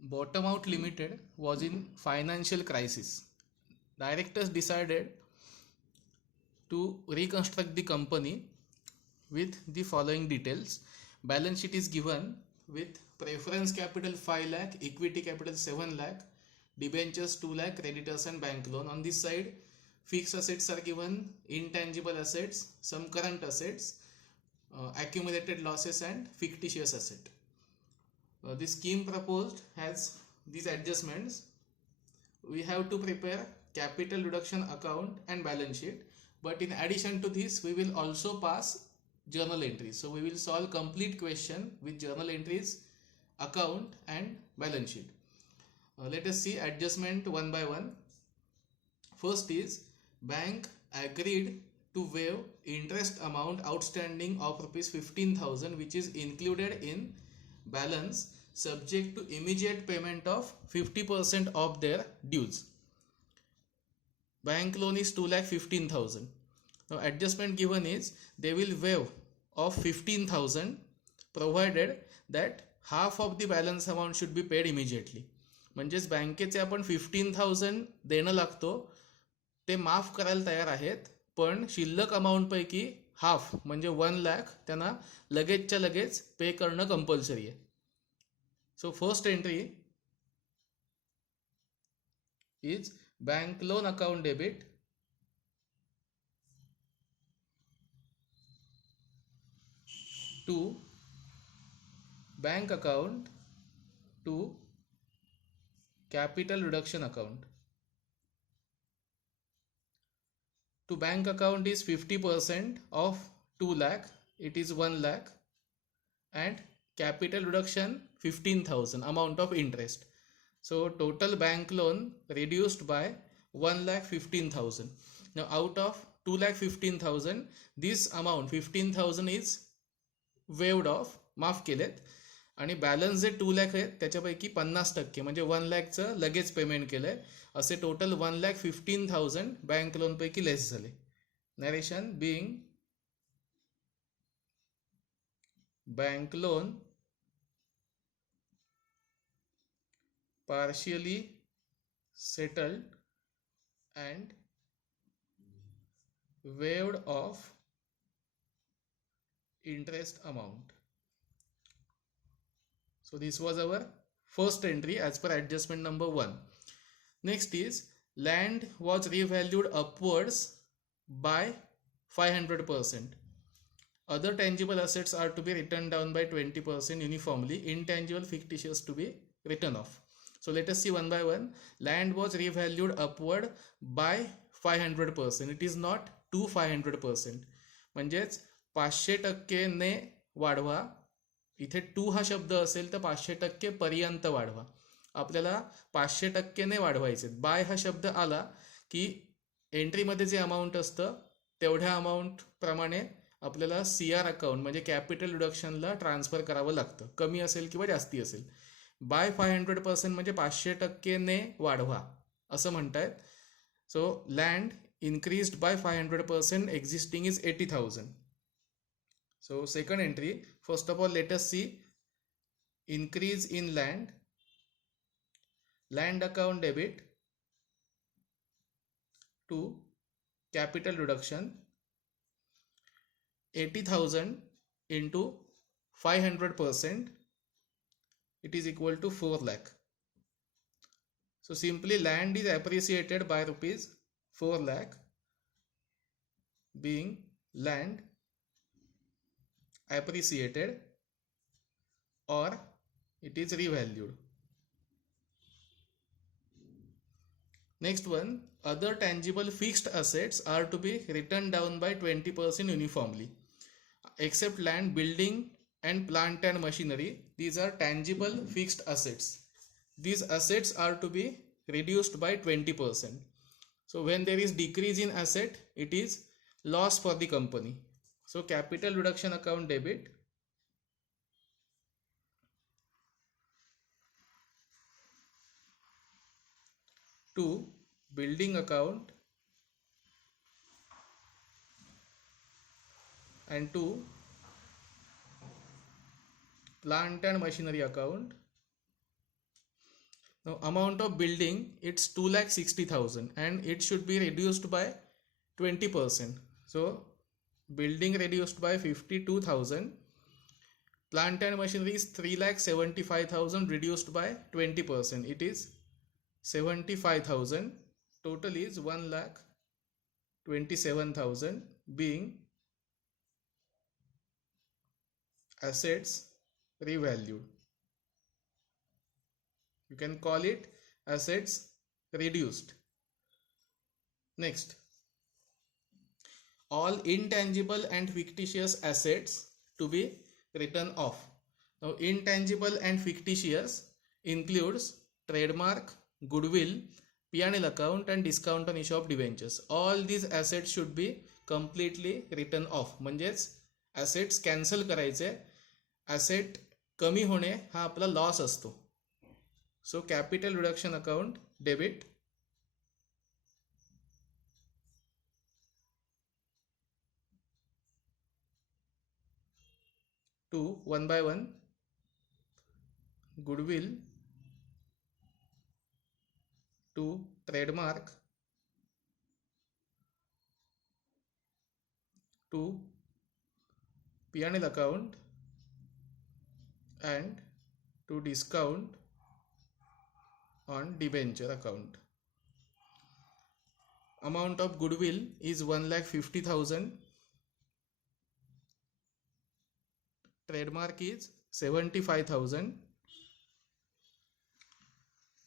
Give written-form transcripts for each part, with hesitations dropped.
Bottom Out Limited was in financial crisis. Directors decided to reconstruct the company with the following details. Balance sheet is given with preference capital 5 lakh, equity capital 7 lakh, debentures 2 lakh, creditors and bank loan. On this side, fixed assets are given, intangible assets, some current assets, accumulated losses and fictitious asset. The scheme proposed has these adjustments. We have to prepare capital reduction account and balance sheet, but in addition to this we will also pass journal entries. So we will solve complete question with journal entries, account and balance sheet. Let us see adjustment one by one. First is bank agreed to waive interest amount outstanding of rupees 15,000 which is included in balance subject to immediate payment of 50% of their dues. Bank loan is 2,15,000. Now adjustment given is they will waive of 15,000 provided that half of the balance amount should be paid immediately. म्हणजेच बँकेचे आपण 15,000 देणं लागतो ते माफ करायला तयार आहेत, पण शिल्लक अमाऊंट पैकी हाफ म्हणजे 1 लाख त्यांना लगेचच्या लगेच पे करणं कंपल्सरी आहे. So first entry is bank loan account debit to bank account to capital reduction account. To bank account is 50% of 2 lakh, it is 1 lakh, and capital reduction 15,000 amount of interest. So total bank loan reduced by 1,15,000. Now out of 2,15,000 this amount 15,000 is waived off, माफ केलेत, आणि balance जे 2 लाख आहेत त्याच्यापैकी 50% म्हणजे 1 लाखचं लगेच payment केलंय, असे total 1,15,000 bank loan पैकी लेस झाले. Narration being bank loan partially settled and waived off interest amount. So this was our first entry as per adjustment number 1. Next is land was revalued upwards by 500%. Other tangible assets are to be written down by 20% uniformly. Intangible fictitious to be written off. So let us see one by one. Land was revalued upward by 500%. It is not to 500%. म्हणजेच 500% ने वाढवा. इथे 2 हा शब्द असेल तर 500% पर्यंत वाढवा. आपल्याला 500% ने वाढवायचे. बाय हा शब्द आला की एंट्रीमध्ये जे अमाऊंट असतं तेवढ्या अमाऊंट प्रमाणे आपल्याला CR अकाउंट म्हणजे कॅपिटल रिडक्शनला ट्रान्सफर करावं लागतं, कमी असेल किंवा जास्ती असेल. बाय 500% म्हणजे 500% ने वाढवा असं म्हणतायत. सो land increased by 500%, existing is 80,000. So second entry, first of all let us see increase in land. Land account debit to capital reduction, 80,000 into 500%, it is equal to 4 lakh. So simply land is appreciated by rupees 4 lakh, being land appreciated or it is revalued. Next one, other tangible fixed assets are to be written down by 20% uniformly, except land, building and plant and machinery. These are tangible fixed assets. These assets are to be reduced by 20%. So when there is decrease in asset, it is loss for the company. So capital reduction account debit to building account and to plant and machinery account Now amount of building, it's 2,60,000 and it should be reduced by 20%. So building reduced by 52,000. Plant and machinery is 3,75,000 reduced by 20%. It is 75,000. Total is 1,27,000 being assets revalued. You can call it assets reduced. Next, all intangible and fictitious assets to be written off. Now intangible and fictitious includes trademark, goodwill, P&L account and discount on issue of debentures. All these assets should be completely written off. म्हणजेच assets cancel करायचे. Asset कमी होणे हा आपला loss असतो. So capital reduction account debit to one by one goodwill to trademark to P&L account and to discount on debenture account. Amount of goodwill is 1,50,000. Trademark is 75,000.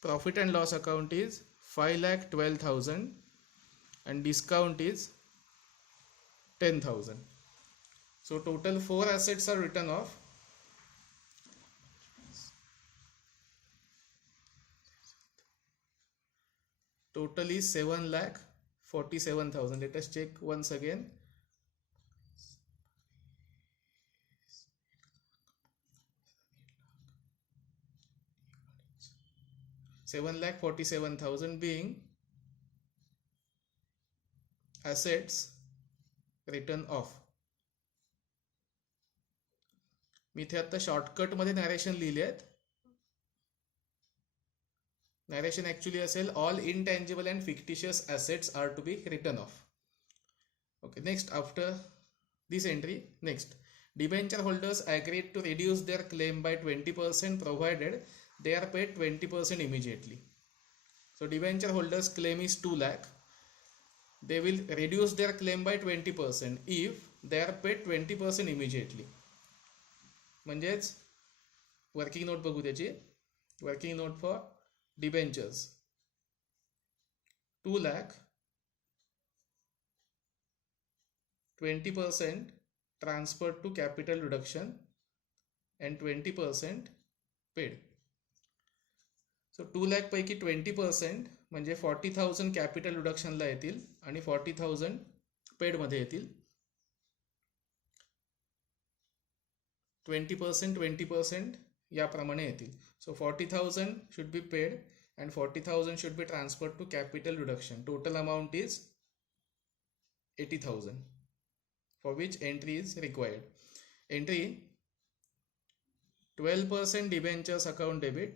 Profit and loss account is 5,12,000 and discount is 10,000. So total 4 assets are written off. Total is 7,47,000. Let us check once again. 7,47,000 being assets written off. मी इथे आता shortcut मध्ये narration लिहिले आहेत. Narration actually असेल all intangible and fictitious assets are to be written off. Okay, next after this entry, next debenture holders agreed to reduce their claim by 20% provided they are paid 20% immediately. So debenture holders claim is 2 lakh. They will reduce their claim by 20% if they are paid 20% immediately. म्हणजेच working note बघू त्याची. Working note for debentures 2 lakh 20% transferred to capital reduction and 20% paid. So 2 lakh पैकी 20% म्हणजे 40,000 capital reduction ला येतील आणि 40,000 paid मध्ये येतील. 20% याप्रमाणे येतील. So 40,000 should be paid and 40,000 should be transferred to capital reduction. Total amount is 80,000 for which entry is required. Entry 12% debentures account debit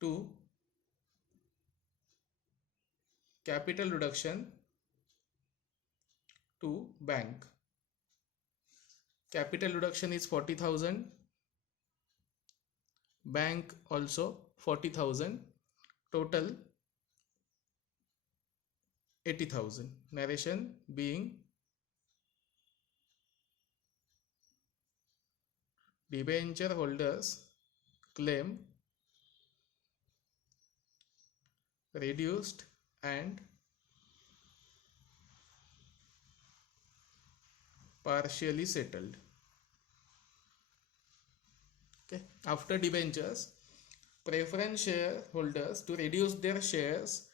to capital reduction to bank. Capital reduction is 40,000. Bank also 40,000. Total 80,000. Narration being debenture holders claim reduced and partially settled. Okay. After debentures, preference shareholders to reduce their shares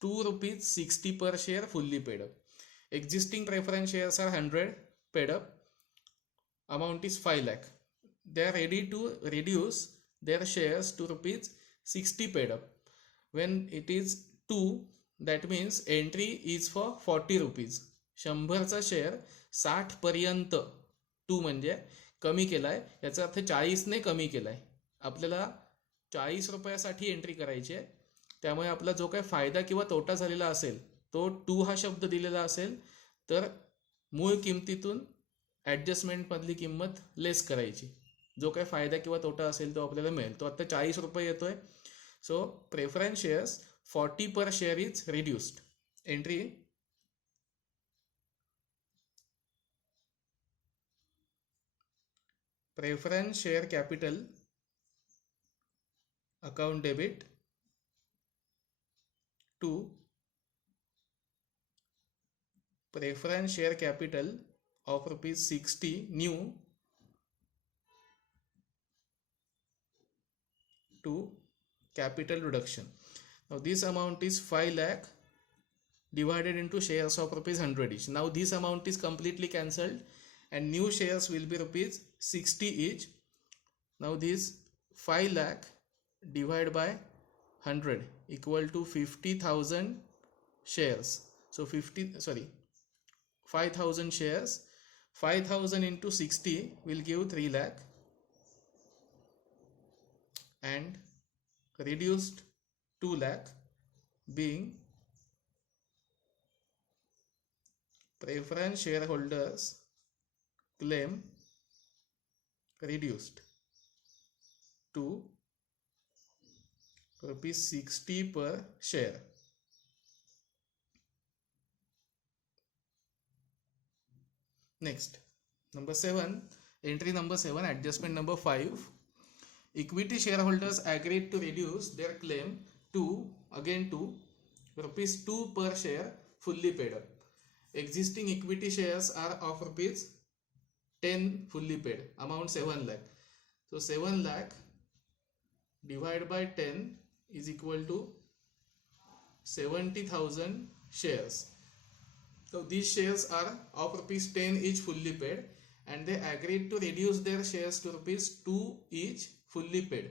₹2.60 per share fully paid up. Existing preference shares are 100 paid up. Amount is 5 lakh. They are ready to reduce their shares to ₹60 paid up. When it is 2, that means entry is for ₹40. 100चा share 60 पर्यंत 2 म्हणजे कमी केलाय, याचा अर्थ 40ने कमी केलाय. आपल्याला 40 रुपयासाठी entry करायची आहे, त्यामुळे आपला जो काही फायदा किंवा तोटा झालेला असेल तो 2 हा शब्द दिलेला असेल तर मूळ किमतीतून ॲडजस्टमेंट मधली किंमत लेस करायची. जो काही फायदा किंवा तोटा असेल तो आपल्याला मिळेल. तो आता 40 रुपये येतोय. सो प्रेफरन्स शेअर्स 40 पर share is reduced. Entry preference share capital account debit to preference share capital of rupees 60 new to capital reduction. Now this amount is 5 lakh divided into shares of rupees 100 each. Now this amount is completely cancelled and new shares will be rupees 60 each. Now this 5 lakh divided by 100 equal to 50,000 shares. So 5,000 shares. 5,000 into 60 will give 3 lakh and reduced 2 lakh being preference shareholders claim reduced to rupees 60 per share. Next, number 7, entry number 7, adjustment number 5. Equity shareholders agreed to reduce their claim to rupees 2 per share fully paid up. Existing equity shares are of rupees 10 fully paid, amount 7 lakh. So 7 lakh divided by 10 is equal to 70,000 shares. So these shares are of rupees 10 each fully paid and they agreed to reduce their shares to rupees 2 each fully paid.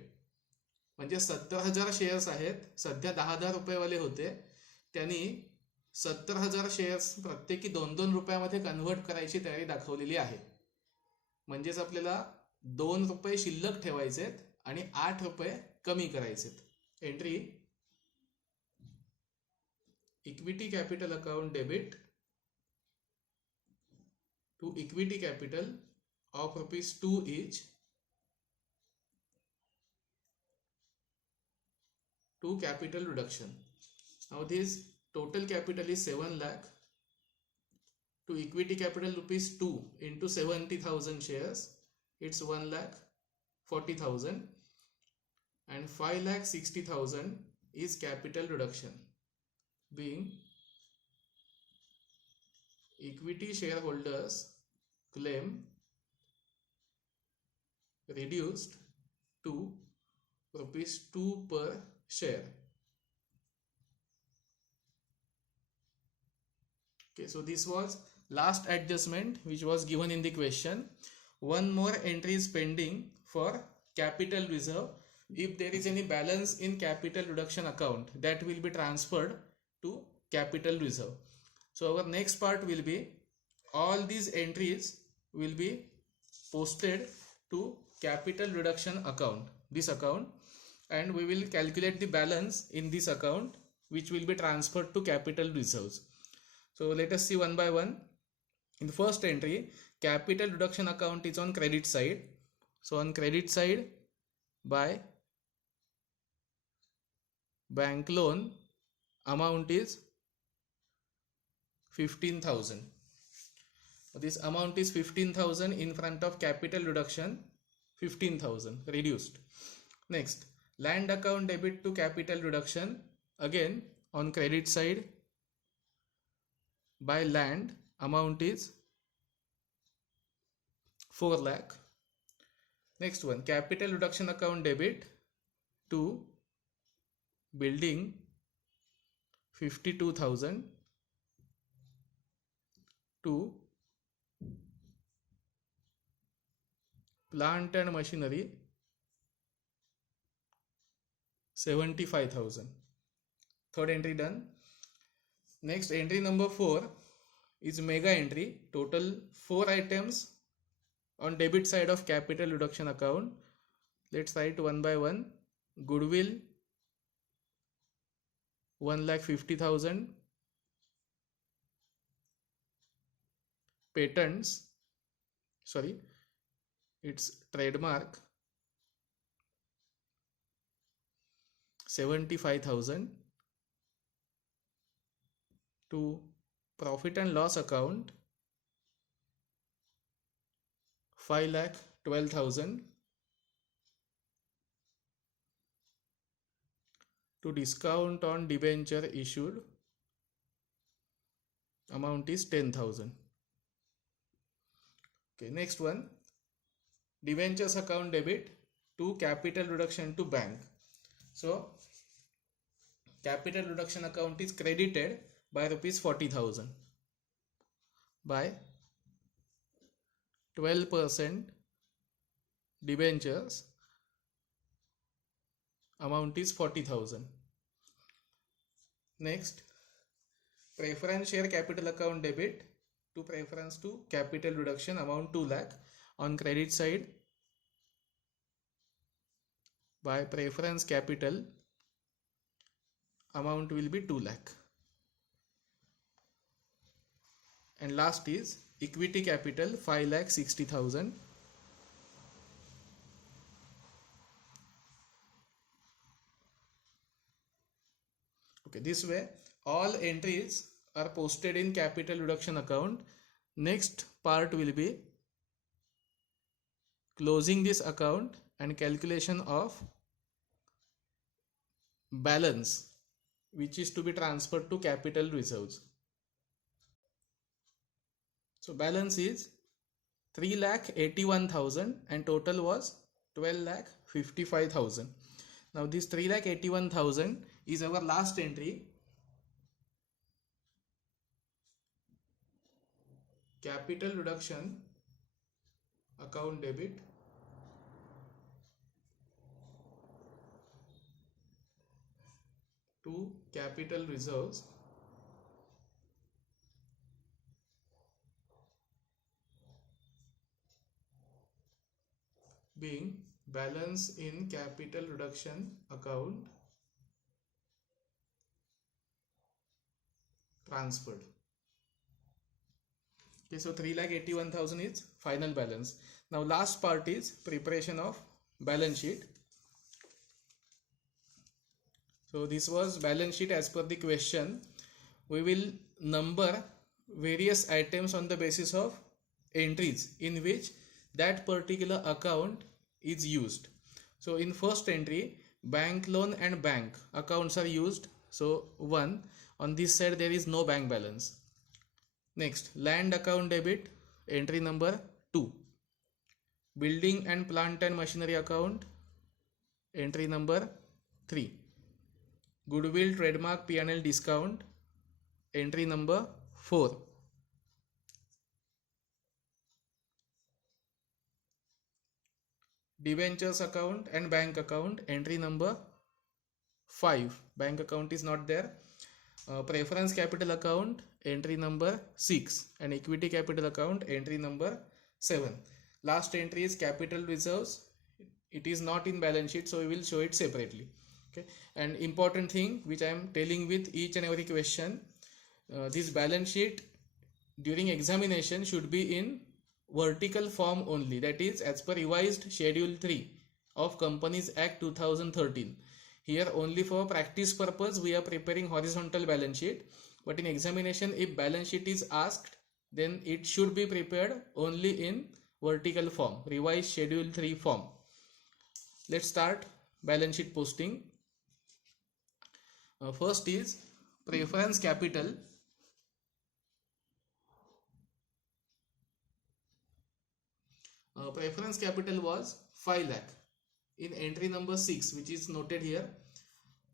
म्हणजे 70,000 shares आहेत, सध्या 10,000 रुपयेवाले होते, त्यांनी 70,000 shares प्रत्येकी 2-2 रुपयामध्ये convert करायची तयारी दाखवलेली आहे. म्हणजेच आपल्याला 2 रुपये शिल्लक ठेवायचेत आणि 8 रुपये कमी करायचेत. Entry equity capital account debit to equity capital of rupees 2 each to capital reduction. Now this total capital is 7 lakh to equity capital rupees 2 into 70,000 shares, it's 1 lakh 40,000 and 5 lakh 60,000 is capital reduction being equity shareholders claim reduced to rupees 2 per share. Okay, so this was last adjustment which was given in the question. One more entry is pending for capital reserve. If there is any balance in capital reduction account, that will be transferred to capital reserve. So our next part will be all these entries will be posted to capital reduction account, this account, and we will calculate the balance in this account which will be transferred to capital reserves. So let us see one by one. In the first entry, capital reduction account is on credit side. So on credit side, by bank loan amount is 15,000. This amount is 15,000 in front of capital reduction 15,000 reduced. Next, land account debit to capital reduction, again on credit side by land amount is 4 lakh. Next one, capital reduction account debit to building 52,000 to plant and machinery 75,000. Third entry done. Next, entry number 4 is mega entry. Total 4 items On debit side of capital reduction account, let's write one by one. Goodwill 1,50,000, patents, sorry, it's trademark 75,000, to profit and loss account 5,12,000, to discount on debenture issued amount is 10,000. Okay, next one, debentures account debit to capital reduction to bank. So capital reduction account is credited by rupees 40,000 by 12% debentures amount is 40,000. Next, preference share capital account debit to preference to capital reduction amount 2 lakh. On credit side, by preference capital amount will be 2 lakh. And last is equity capital 5,60,000. Okay, this way all entries are posted in capital reduction account. Next part will be closing this account and calculation of balance which is to be transferred to capital reserves. So balance is 3,81,000 and total was 12,55,000. Now this 3,81,000 is our last entry. Capital reduction account debit to capital reserves being balance in capital reduction account transferred. Okay, so 3,81,000 is final balance. Now last part is preparation of balance sheet. So this was balance sheet as per the question. We will number various items on the basis of entries in which that particular account is used. So in first entry, bank loan and bank accounts are used. So 1, on this side there is no bank balance. Next, land account debit, entry number 2. Building and plant and machinery account, entry number 3. Goodwill trademark P&L discount, entry number 4. Debentures account and bank account, entry number 5. Bank account is not there. Preference capital account, entry number 6, and equity capital account, entry number 7. Last entry is capital reserves. It is not in balance sheet, so we will show it separately. Okay, and important thing which I am telling with each and every question, this balance sheet during examination should be in vertical form only, that is as per revised schedule 3 of Companies Act 2013. Here only for practice purpose we are preparing horizontal balance sheet, but in examination if balance sheet is asked, then it should be prepared only in vertical form, revised schedule 3 form. Let's start balance sheet posting. First is preference capital. Preference capital was 5 lakh in entry number 6, which is noted here.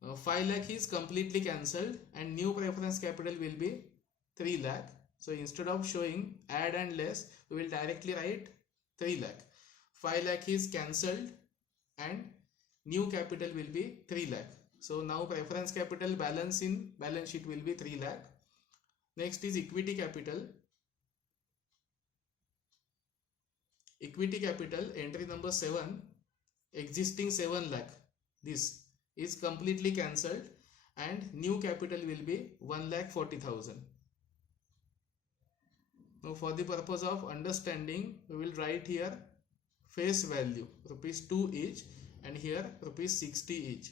5 lakh is completely cancelled and new preference capital will be 3 lakh. So instead of showing add and less, we will directly write 3 lakh. 5 lakh is cancelled and new capital will be 3 lakh. So now preference capital balance in balance sheet will be 3 lakh. Next is equity capital. Equity capital entry number 7, existing 7 lakh, this is completely cancelled and new capital will be 1,40,000. Now for the purpose of understanding, we will write here face value rupees 2 each and here rupees 60 each.